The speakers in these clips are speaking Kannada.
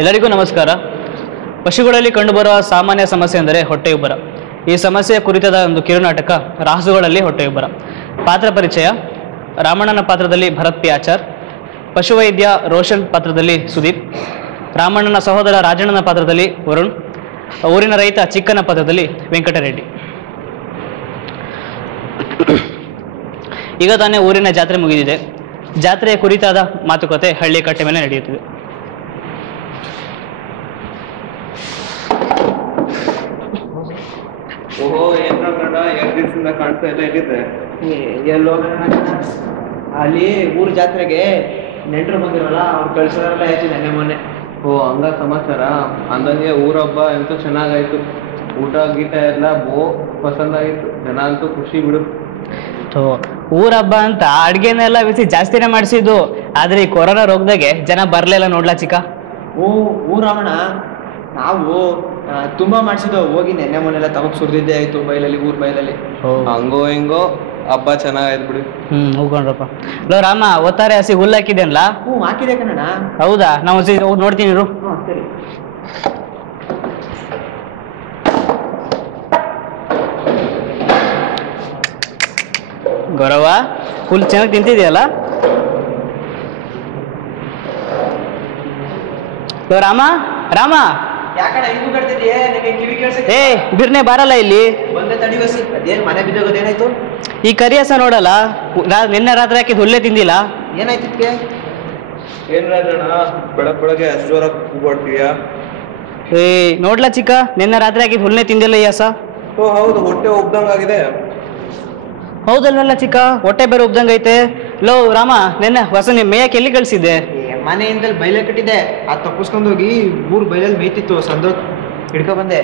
ಎಲ್ಲರಿಗೂ ನಮಸ್ಕಾರ. ಪಶುಗಳಲ್ಲಿ ಕಂಡುಬರುವ ಸಾಮಾನ್ಯ ಸಮಸ್ಯೆ ಎಂದರೆ ಹೊಟ್ಟೆಯುಬ್ಬರ. ಈ ಸಮಸ್ಯೆಯ ಕುರಿತಾದ ಒಂದು ಕಿರುನಾಟಕ ರಾಸುಗಳಲ್ಲಿ ಹೊಟ್ಟೆಯುಬ್ಬರ. ಪಾತ್ರ ಪರಿಚಯ: ರಾಮಣ್ಣನ ಪಾತ್ರದಲ್ಲಿ ಭರತ್ ಪಿ ಆಚಾರ್, ಪಶುವೈದ್ಯ ರೋಷನ್ ಪಾತ್ರದಲ್ಲಿ ಸುದೀಪ್, ರಾಮಣ್ಣನ ಸಹೋದರ ರಾಜಣ್ಣನ ಪಾತ್ರದಲ್ಲಿ ವರುಣ್, ಊರಿನ ರೈತ ಚಿಕ್ಕನ ಪಾತ್ರದಲ್ಲಿ ವೆಂಕಟರೆಡ್ಡಿ. ಈಗ ತಾನೇ ಊರಿನ ಜಾತ್ರೆ ಮುಗಿದಿದೆ. ಜಾತ್ರೆಯ ಕುರಿತಾದ ಮಾತುಕತೆ ಹಳ್ಳಿ ಕಟ್ಟೆ ಮೇಲೆ ನಡೆಯುತ್ತಿದೆ. ಓಹೋ, ಏನ್ ಕಣ, 2 ದಿವಸದಿಂದ ಕಾಣ್ತಾ ಇಲ್ಲ, ಎಲ್ಲಿದೆ? ಎಲ್ಲೋ ಅಲ್ಲಿ ಊರ್ ಜಾತ್ರೆಗೆ ನೆಂಟರು ಬಂದಿರಲ್ಲ, ಅವ್ರು ಕಳ್ಸೋದ್ರಲ್ಲ ಆಯ್ತು ನೆನ್ನೆ ಮೊನ್ನೆ. ಓ, ಹಂಗ ಸಮಾಚಾರ. ಅಂದಂಗೆ ಊರಬ್ಬ ಎಂತೂ ಚೆನ್ನಾಗಾಯ್ತು. ಊಟ ಗೀಟ ಎಲ್ಲ ಪಸಂದಾಗಿತ್ತು. ಜನ ಅಂತೂ ಖುಷಿ ಬಿಡು. ಊರ ಹಬ್ಬ ಅಂತ ಅಡ್ಗೆನೆಲ್ಲ ಬಿಸಿ ಜಾಸ್ತಿನೇ ಮಾಡಿಸಿದ್ದು. ಆದ್ರೆ ಈ ಕೊರೋನಾ ರೋಗದಾಗೆ ಜನ ಬರ್ಲಿಲ್ಲ ನೋಡ್ಲಾ ಚಿಕ್ಕ. ಊರವಣ ನಾವು ತುಂಬಾ ಮಾಡ್ಸಿದ್ವು. ಹೋಗಿ ನೆನ್ನೆ ಮೊನ್ನೆಲ್ಲ ತಮಗ್ ಸುರಿದಿದ್ದೆ ಆಯ್ತು ಬೈಲಲ್ಲಿ, ಊರ್ ಬೈಲಲ್ಲಿ. ಹಂಗೋ ಹಿಂಗೋ ಹಬ್ಬ ಚೆನ್ನಾಗಾಯ್ತು ಬಿಡು. ಹೋಗ್ಕೊಂಡ್ರಪ್ಪ. ಲೋ ರಾಮ, ಒತ್ತಾರೆ ಹಸಿ ಹುಲ್ಲು ಹಾಕಿದ್ದೇನಲ್ಲ? ಹಾಕಿದೆ ಕಣ. ಹೌದಾ? ನಾವು ಹಸಿ ನೋಡ್ತೀನಿ ಇರು. ಸರಿ. ಗೌರವ, ಹುಲ್ ಚೆನ್ನಾಗಿ ತಿಂತಿದೆಯಲ್ಲ? ರಾಮ ರಾಮ, ಯಾಕಣ ಹಿಂಗೂ ಕಟ್ತಿದ್ಯೆ? ನನಗೆ ಕಿವಿ ಕೇಳಿಸಕ್ಕೆ. ಬಿರ್ನೆ ಬಾರಲ್ಲ ಇಲ್ಲಿ. ಬಂದೆ ತಡಿ ಬಸಿ. ಅದೇನ್ ಮನೆ ಬಿದ್ದೋಗೋದೇನಾಯ್ತು? ಈ ಕರಿಯಸ ನೋಡಲ್ಲ, ನಿನ್ನೆ ರಾತ್ರಿ ಹಾಕಿದ್ ಹುಲ್ಲೆ ತಿಂದಿಲ್ಲ. ಏನಾಯ್ತು ಇದಕ್ಕೆ? ಏನ್ ರಾಜಣ್ಣ, ಬೆಳಗ್ಗೆ ಅಷ್ಟು ಜೋರ ಕೂಗಾಡ್ತೀಯಾ? ನೋಡ್ಲಾ ಚಿಕ್ಕ, ನಿನ್ನೆ ರಾತ್ರಿ ಹಾಕಿದ್ ಹುಲ್ಲೆ ತಿಂದಿಲ್ಲ ಈ ಹಸ. ಓ ಹೌದು, ಹೊಟ್ಟೆ ಉಬ್ದಂಗಾಗಿದೆ. ಹೌದಲ್ವಲ್ಲ ಚಿಕ್ಕ, ಹೊಟ್ಟೆ ಬೇರೆ ಉಬ್ದಂಗೈತೆ. ಲೋ ರಾಮ, ನಿನ್ನೆ ಹೊಸ ಮೇಯಕ್ಕೆ ಎಲ್ಲಿ ಕಳ್ಸಿದ್ದೆ? ಮನೆಯಿಂದಲ್ ಬೈಲೆ ಕಟ್ಟಿದ್ದೆ, ಅದು ತಪ್ಪಿಸ್ಕೊಂಡೋಗಿ ಊರ್ ಬೈಲಲ್ಲಿ ಮೇಯ್ತಿತ್ತು. ಸಂದೋ ಹಿಡ್ಕೊ ಬಂದೆ.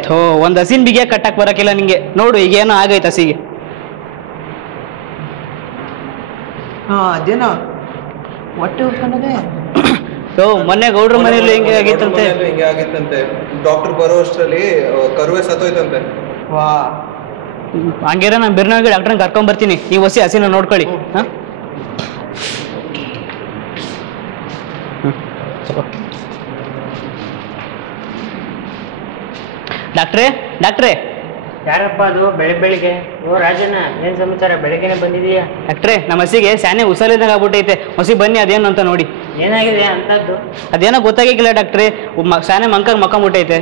ಒಂದ್ ಹಸಿನ ಬಿಗೆ ಕಟ್ಟಕ್ ಬರಕಿಲ್ಲ ನಿಂಗೆ. ನೋಡು ಈಗ ಏನೋ ಆಗೈತೆ ಹಸಿಗೆ. ಅದೇನೋ ಹೊಟ್ಟೆ ಉಟ್ಕೊಂಡದೆ. ಮೊನ್ನೆ ಗೌಡ್ರ ಮನೆಯಲ್ಲಿ ಹಿಂಗೆ ಆಗಿತ್ತಂತೆ. ಹಿಂಗೆ ಆಗಿತ್ತಂತೆ. ಡಾಕ್ಟರ್ ಬರೋ ಅಷ್ಟರಲ್ಲಿ ಕರುವೆ ಸತ್ತೋಯ್ತಂತೆ. ವಾ, ಹಂಗಿರ ನಾನು ಬಿರ್ನಾಗಿ ಡಾಕ್ಟರ್ನ ಕರ್ಕೊಂಡ್ ಬರ್ತೀನಿ. ಈ ಹೊಸಿ ಹಸಿನ ನೋಡ್ಕೊಳ್ಳಿ. ಡಾಕ್ಟ್ರೇ ಡಾಕ್ಟ್ರೇ. ಯಾರಪ್ಪ ಅದು ಬೆಳಿಗ್ಗೆ? ಓ ರಾಜಣ್ಣ, ಏನ್ ಸಮಾಚಾರ? ಬೆಳಗ್ಗೆನೆ ಬಂದಿದೀಯಾ? ಡಾಕ್ಟ್ರೇ, ನಮ್ಮ ಹಸಿಗೆ ಸ್ಯಾನೆ ಉಸಾಲಿದ್ದಂಗೆ ಆಗ್ಬಿಟ್ಟೈತೆ. ಹಸಿ ಬನ್ನಿ, ಅದೇನು ಅಂತ ನೋಡಿ. ಏನಾಗಿದೆ ಅಂತದ್ದು? ಅದೇನೋ ಗೊತ್ತಾಗಿಲ್ಲ ಡಾಕ್ಟ್ರೇ, ಸ್ಯಾನೆ ಮಂಕಾಗ ಮಕ್ಕಂಬಿಟ್ಟೈತೆ.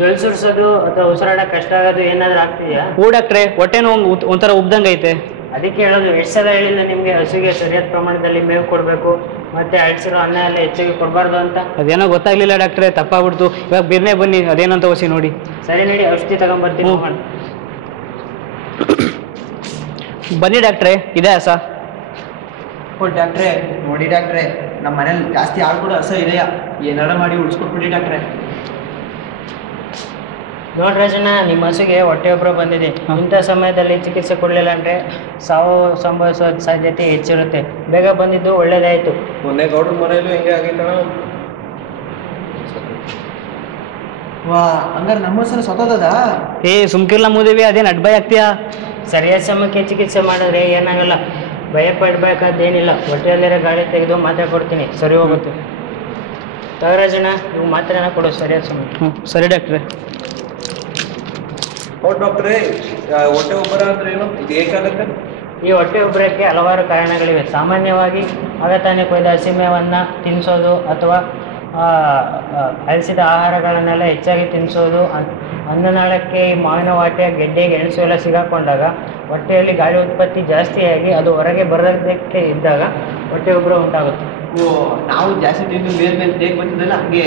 ಜೊಲ್ ಸುರ್ಸೋದು ಅಥವಾ ಉಸಿರಾಡಕ್ ಕಷ್ಟ ಆಗೋದು ಏನಾದ್ರು ಆಗ್ತಿದ್ಯಾ? ಡಾಕ್ಟ್ರೇ, ಹೊಟ್ಟೆನೋ ಒಂಥರ ಉಬ್ದಂಗೈತೆ. ಅದಕ್ಕೆ ಹೇಳೋದು, ಎಷ್ಟು ಸಲ ಹೇಳಿಲ್ಲ ನಿಮ್ಗೆ ಹಸುಗೆ ಸರಿಯಾದ ಪ್ರಮಾಣದಲ್ಲಿ ಮೇವು ಕೊಡ್ಬೇಕು, ಮತ್ತೆ ಅಳಿಸಿರೋ ಅನ್ನ ಎಲ್ಲ ಹೆಚ್ಚಾಗಿ ಕೊಡಬಾರ್ದು ಅಂತ. ಅದೇನೋ ಗೊತ್ತಾಗ್ಲಿಲ್ಲ ಡಾಕ್ಟ್ರೇ, ತಪ್ಪಾಗ್ಬಿಡ್ತು. ಇವಾಗ ಬಿರ್ನೆ ಬನ್ನಿ, ಅದೇನಂತ ಹೊಸಿ ನೋಡಿ. ಸರಿ ನಡಿ, ಔಷಧಿ ತಗೊಂಡ್ಬರ್ತೀನಿ. ಬನ್ನಿ ಡಾಕ್ಟ್ರೇ, ಇದೆ ಹಸ. ಡಾಕ್ಟ್ರೇ ನೋಡಿ ಡಾಕ್ಟ್ರೇ, ನಮ್ಮ ಮನೇಲಿ ಜಾಸ್ತಿ ಆಳ್ಕೊಡೋ ಹಸ ಇದೆಯಾ? ಏನಾರ ಮಾಡಿ ಉಳಿಸ್ಕೊಟ್ಬಿಡಿ ಡಾಕ್ಟ್ರೇ. ನೋಡ್ರಾಜಣ್ಣ, ನಿಮ್ಮ ಹಸುಗೆ ಹೊಟ್ಟೆಯೊಬ್ಬರ ಬಂದಿದೆ. ಇಂಥ ಸಮಯದಲ್ಲಿ ಚಿಕಿತ್ಸೆ ಕೊಡಲಿಲ್ಲ ಅಂದರೆ ಸಾವು ಸಂಭವಿಸುವ ಸಾಧ್ಯತೆ ಹೆಚ್ಚಿರುತ್ತೆ. ಬೇಗ ಬಂದಿದ್ದು ಒಳ್ಳೇದಾಯಿತು. ಮೊನ್ನೆ ಗೌಡ್ರ ಮನೆಯಲ್ಲೂ ಹಿಂಗೆ ಆಗಿತ್ತಣ. ವಾ, ಹಂಗಾರೆ ನಮ್ಮ ಹಸನ ಸತ್ತೋದದ? ಸುಮ್ಕಿರ್ಲ ಮೂದೇವಿ, ಅದೇನು ಅಡ್ಬಾಯ್ ಆಗ್ತೀಯಾ? ಸರಿಯಾದ ಸಮಯಕ್ಕೆ ಚಿಕಿತ್ಸೆ ಮಾಡಿದ್ರೆ ಏನಾಗಲ್ಲ. ಭಯ ಪಡಬೇಕಾದ್ದೇನಿಲ್ಲ. ಹೊಟ್ಟೆಯಲ್ಲಿರೋ ಗಾಳಿ ತೆಗೆದು ಮಾತ್ರೆ ಕೊಡ್ತೀನಿ, ಸರಿ ಹೋಗುತ್ತೆ. ತಗರಾಜಣ್ಣ, ಇವು ಮಾತ್ರೆನ ಕೊಡು ಸರಿಯಾದ ಸಮಯ. ಸರಿ ಡಾಕ್ಟ್ರೇ. ಹೌದು ಡಾಕ್ಟ್ರೇ, ಹೊಟ್ಟೆ ಉಬ್ಬರ ಅಂದ್ರೆ ಏನು? ಇದು ಏಕಾಗುತ್ತೆ? ಈ ಹೊಟ್ಟೆ ಉಬ್ಬರಕ್ಕೆ ಹಲವಾರು ಕಾರಣಗಳಿವೆ. ಸಾಮಾನ್ಯವಾಗಿ ತಾನೇ ಕೊಯ್ದ ಹಸಿಮೇವನ್ನು ತಿನ್ನಿಸೋದು ಅಥವಾ ಅಳಿಸಿದ ಆಹಾರಗಳನ್ನೆಲ್ಲ ಹೆಚ್ಚಾಗಿ ತಿನ್ನಿಸೋದು, ಅನ್ನನಾಳಕ್ಕೆ ಈ ಮಾವಿನ ವಾಟೆ, ಗೆಡ್ಡೆ, ಗೆಣಸು ಎಲ್ಲ ಸಿಗಾಕೊಂಡಾಗ ಹೊಟ್ಟೆಯಲ್ಲಿ ಗಾಳಿ ಉತ್ಪತ್ತಿ ಜಾಸ್ತಿಯಾಗಿ ಅದು ಹೊರಗೆ ಬರೋದಕ್ಕೆ ಇದ್ದಾಗ ಹೊಟ್ಟೆ ಉಬ್ಬರ ಉಂಟಾಗುತ್ತೆ. ನಾವು ಜಾಸ್ತಿ ತಿಂದು ಮೇಲೆ ಬೇಗ ಬಂದಿದ್ದಲ್ಲ ಹಂಗೆ.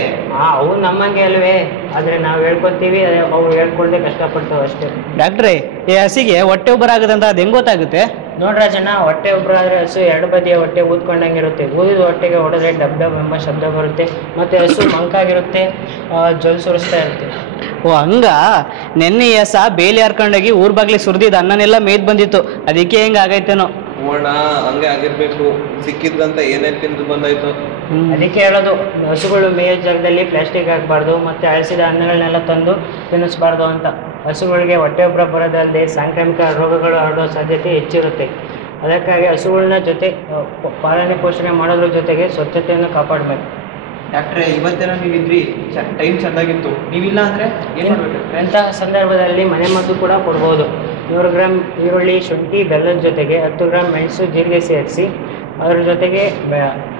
ಅವು ನಮ್ಮಂಗೆ ಅಲ್ವೇ, ಆದರೆ ನಾವು ಹೇಳ್ಕೊತೀವಿ, ಅವು ಹೇಳ್ಕೊಂಡೆ ಕಷ್ಟಪಡ್ತಾವೆ ಅಷ್ಟೇ. ಡಾಕ್ಟ್ರೇ, ಈ ಹಸಿಗೆ ಹೊಟ್ಟೆ ಉಬ್ಬರ ಆಗುತ್ತಂತ ಅದು ಹೆಂಗ್ ಗೊತ್ತಾಗುತ್ತೆ? ನೋಡ್ರಾಜಣ್ಣ, ಹೊಟ್ಟೆ ಉಬ್ಬರ ಆದರೆ ಹಸು ಎರಡು ಬದಿಯ ಹೊಟ್ಟೆ ಊದ್ಕೊಂಡಂಗಿರುತ್ತೆ. ಊದಿದ ಹೊಟ್ಟೆಗೆ ಹೊಡೆದ್ರೆ ಡಬ್ ಡಬ್ ಎಂಬ ಶಬ್ದ ಬರುತ್ತೆ. ಮತ್ತು ಹಸು ಮಂಕಾಗಿರುತ್ತೆ, ಜೊಲ್ ಸುರಿಸ್ತಾ ಇರುತ್ತೆ. ಹಂಗ ನೆನ್ನೆ ಈ ಹಸ ಬೇಲಿ ಹರ್ಕೊಂಡೋಗಿ ಊರ್ ಬಾಗ್ಲಿ ಸುರಿದಿದ್ದು ಅನ್ನನೆಲ್ಲ ಮೇದ್ ಬಂದಿತ್ತು. ಅದಕ್ಕೆ ಹೆಂಗ ಆಗೈತೇನೋ. ಓಣ, ಹಂಗೆ ಆಗಿರ್ಬೇಕು. ಸಿಕ್ಕಿದ್ದಂತ ಏನೇನು ತಿಂದು ಬಂದಾಯ್ತು. ಅದಕ್ಕೆ ಹೇಳೋದು, ಹಸುಗಳು ಮೇಯೋ ಜಾಗದಲ್ಲಿ ಪ್ಲಾಸ್ಟಿಕ್ ಹಾಕಬಾರ್ದು, ಮತ್ತು ಅಳಿಸಿದ ಅನ್ನಗಳನ್ನೆಲ್ಲ ತಂದು ತಿನ್ನಿಸ್ಬಾರ್ದು ಅಂತ. ಹಸುಗಳಿಗೆ ಹೊಟ್ಟೆ ಉಬ್ಬರ ಬರೋದಲ್ಲದೆ ಸಾಂಕ್ರಾಮಿಕ ರೋಗಗಳು ಹರಡೋ ಸಾಧ್ಯತೆ ಹೆಚ್ಚಿರುತ್ತೆ. ಅದಕ್ಕಾಗಿ ಹಸುಗಳನ್ನ ಜೊತೆ ಪಾಲನೆ ಪೋಷಣೆ ಮಾಡೋದ್ರ ಜೊತೆಗೆ ಸ್ವಚ್ಛತೆಯನ್ನು ಕಾಪಾಡಬೇಕು. ಡಾಕ್ಟ್ರೆ ಇವತ್ತೆಲ್ಲ ನೀವಿದ್ರಿ ಟೈಮ್ ಚೆಂದಾಗಿತ್ತು, ನೀವಿಲ್ಲ ಅಂದರೆ ಏನು ಮಾಡಬೇಕು? ಇಂತಹ ಸಂದರ್ಭದಲ್ಲಿ ಮನೆಮದ್ದು ಕೂಡ ಕೊಡ್ಬೋದು. 100 ಗ್ರಾಮ್ ಈರುಳ್ಳಿ, ಶುಂಠಿ, ಬೆಲ್ಲದ ಜೊತೆಗೆ 10 ಗ್ರಾಮ್ ಮೆಣಸು, ಜೀರಿಗೆ ಸೇರಿಸಿ ಅದರ ಜೊತೆಗೆ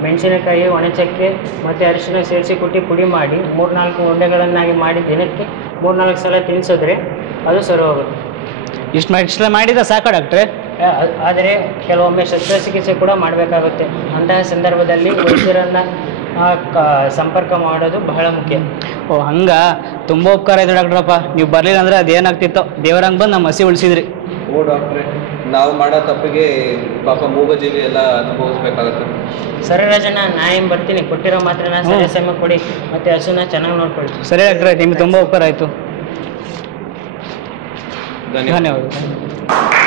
ಮೆಣಸಿನಕಾಯಿ, ಒಣಚಕ್ಕೆ ಮತ್ತು ಅರಿಶಿನ ಸೇರಿಸಿ ಕುಟ್ಟಿ ಪುಡಿ ಮಾಡಿ 3-4 ಉಂಡೆಗಳನ್ನಾಗಿ ಮಾಡಿ ದಿನಕ್ಕೆ 3-4 ಸಲ ತಿನ್ನಿಸಿದ್ರೆ ಅದು ಸರಿ ಹೋಗುತ್ತೆ. ಇಷ್ಟು ಮಾಡಿದ ಸಾಕ ಡಾಕ್ಟ್ರೆ? ಆದರೆ ಕೆಲವೊಮ್ಮೆ ಶಸ್ತ್ರಚಿಕಿತ್ಸೆ ಕೂಡ ಮಾಡಬೇಕಾಗುತ್ತೆ. ಅಂತಹ ಸಂದರ್ಭದಲ್ಲಿ ವೈದ್ಯರನ್ನು ಸಂಪರ್ಕ ಮಾಡೋದು ಬಹಳ ಮುಖ್ಯ. ಓ ಹಂಗ ತುಂಬ ಉಪಕಾರ ಆಯ್ತು ಡಾಕ್ಟ್ರಪ್ಪ. ನೀವು ಬರಲಿಲ್ಲ ಅಂದ್ರೆ ಅದೇನಾಗ್ತಿತ್ತೋ, ದೇವರಂಗೆ ಬಂದು ನಮ್ಮ ಹಸಿ ಉಳಿಸಿದ್ರಿ. ಓ ಡಾಕ್ಟ್ರೆ, ನಾವು ಮಾಡೋ ತಪ್ಪಿಗೆ ಪಾಪ ಮೂಗಜೀವಿ ಎಲ್ಲ ಅನುಭವಿಸ್ಬೇಕಾಗತ್ತೆ. ಸರಿ ರಾಜಣ್ಣ, ನಾ ಏನು ಬರ್ತೀನಿ. ಕೊಟ್ಟಿರೋ ಮಾತ್ರನ ಸರಿ ಸಮಯ ಕೊಡಿ, ಮತ್ತು ಹಸುನ ಚೆನ್ನಾಗಿ ನೋಡ್ಕೊಳ್ಳಿ. ಸರಿ ಡಾಕ್ಟ್ರೆ, ನಿಮ್ಗೆ ತುಂಬ ಉಪಕಾರ ಆಯಿತು. ಧನ್ಯವಾದ. ಧನ್ಯವಾದ.